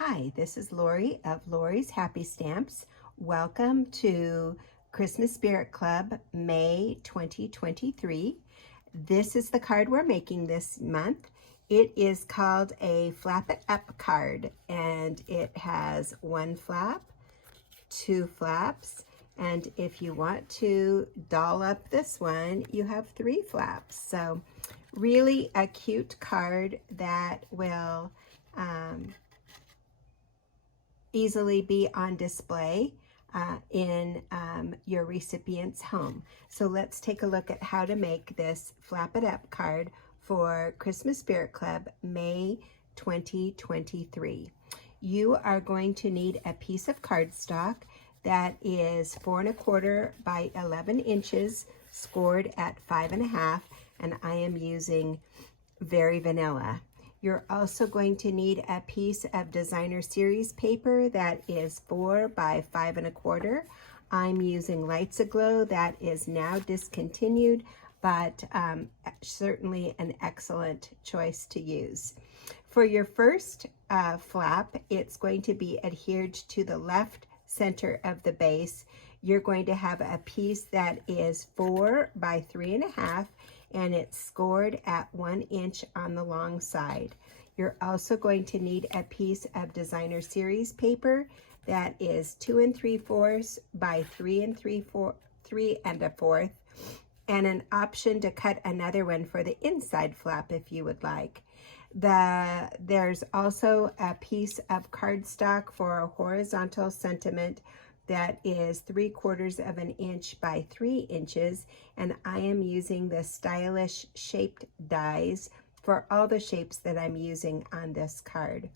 Hi, this is Lori of Lori's Happy Stamps. Welcome to Christmas Spirit Club, May 2023. This is the card we're making this month. It is called a Flap It Up card, and it has one flap, two flaps, and if you want to doll up this one, you have three flaps. So really a cute card that will easily be on display in your recipient's home. So let's take a look at how to make this Flap It Up card for Christmas Spirit Club, May 2023. You are going to need a piece of cardstock that is 4 1/4 by 11 inches, scored at 5 1/2, and I am using Very Vanilla. You're also going to need a piece of designer series paper that is 4 by 5 1/4. I'm using Lights Aglow, that is now discontinued, but certainly an excellent choice to use. For your first flap, it's going to be adhered to the left center of the base. You're going to have a piece that is 4 by 3 1/2, and it's scored at 1 inch on the long side. You're also going to need a piece of designer series paper that is 2 3/4 by 3 3 1/4, and an option to cut another one for the inside flap if you would like. There's also a piece of cardstock for a horizontal sentiment that is 3/4 of an inch by 3 inches, and I am using the stylish shaped dies for all the shapes that I'm using on this card.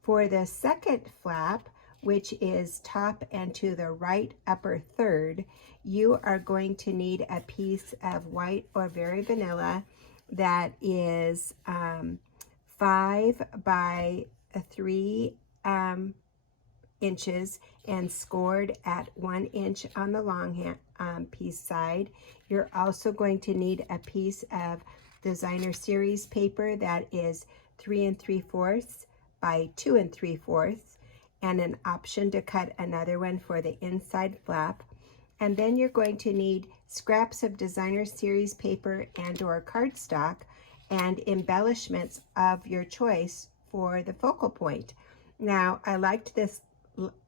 For the second flap, which is top and to the right upper third, you are going to need a piece of white or Very Vanilla that is 5 by 3 inches and scored at 1 inch on the long piece side. You're also going to need a piece of designer series paper that is 3 3/4 by 2 3/4, and an option to cut another one for the inside flap. And then you're going to need scraps of designer series paper and or cardstock and embellishments of your choice for the focal point. Now, I liked this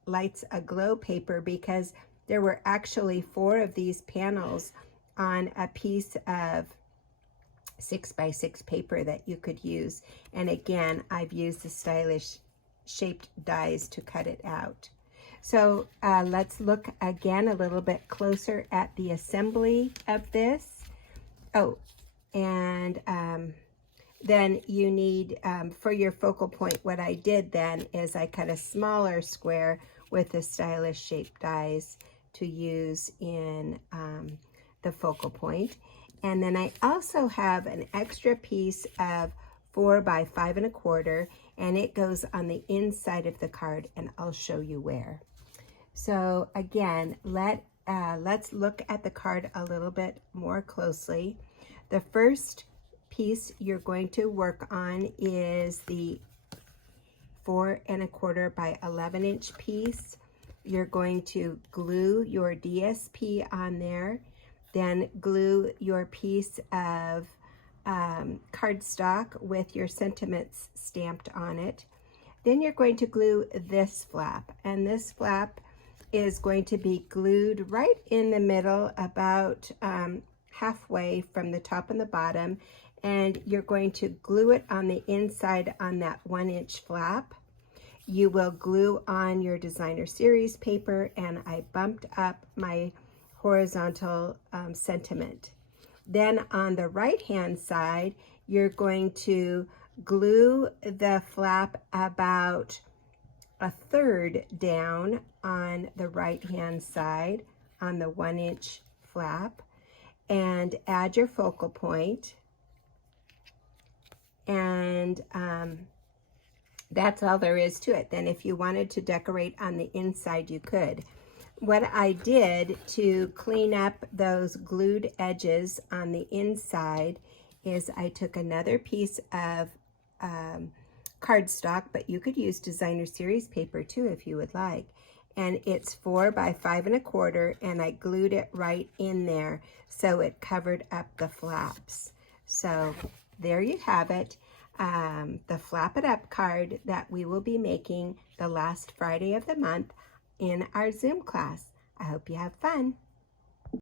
Lights Aglow paper because there were actually 4 of these panels on a piece of 6 by 6 paper that you could use. And again, I've used the stylish shaped dies to cut it out. So let's look again a little bit closer at the assembly of this. Oh, and then you need, for your focal point, what I did then is I cut a smaller square with the stylish shaped dies to use in the focal point. And then I also have an extra piece of 4 by 5 1/4, and it goes on the inside of the card, and I'll show you where. So again, let's look at the card a little bit more closely. The first piece you're going to work on is the 4 1/4 by 11 inch piece. You're going to glue your DSP on there, then glue your piece of cardstock with your sentiments stamped on it. Then you're going to glue this flap, and this flap is going to be glued right in the middle, about halfway from the top and the bottom, and you're going to glue it on the inside on that 1 inch flap. You will glue on your designer series paper, and I bumped up my horizontal sentiment. Then on the right hand side, you're going to glue the flap about 1/3 down on the right hand side on the 1 inch flap, and add your focal point. And that's all there is to it. Then if you wanted to decorate on the inside, you could. What I did to clean up those glued edges on the inside is I took another piece of cardstock, but you could use designer series paper too if you would like. And it's 4 by 5 1/4, and I glued it right in there so it covered up the flaps. So there you have it, the Flap It Up card that we will be making the last Friday of the month in our Zoom class. I hope you have fun.